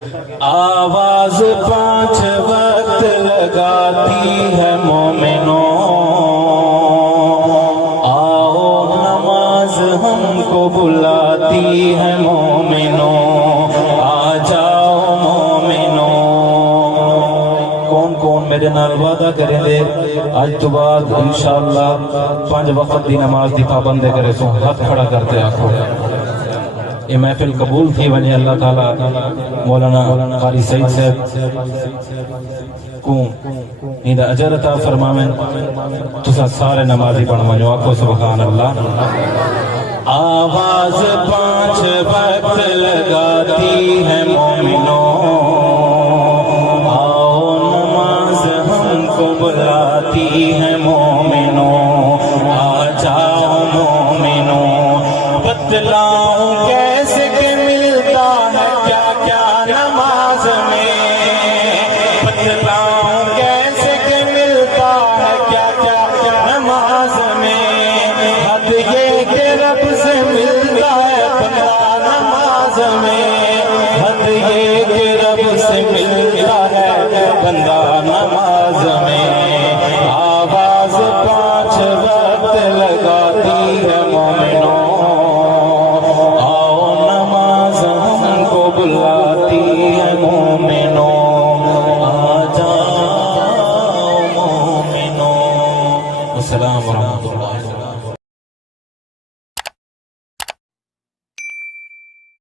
آواز 5 وقت لگاتی ہے مومنوں، آؤ نماز ہم کو بلاتی ہے مومنوں، آ جاؤ مومنوں۔ کون کون میرے نال وعدہ کریں دے آج تو بعد انشاءاللہ 5 وقت دی نماز دی پابندی کرے سو ہاتھ کھڑا کرتے آخو۔ یہ محفل قبول تھی ونجے اللہ تعالیٰ مولانا قاری سعید صاحب کو نیدہ اجر عطا فرمائیں۔ تسا سارے نمازی بنوانیو آکھو سبحان اللہ۔ آواز 5 وقت لگاتی ہے مومنوں، آؤ نماز ہم کو بلاتی ہے مومنوں، آ جاؤ مومنوں۔ بتلاؤں کیسے کہ ملتا ہے کیا کیا نماز میں، بتلاؤں کیسے کہ ملتا ہے کیا کیا نماز میں، حد یہ کہ رب سے ملتا ہے بندہ نماز میں۔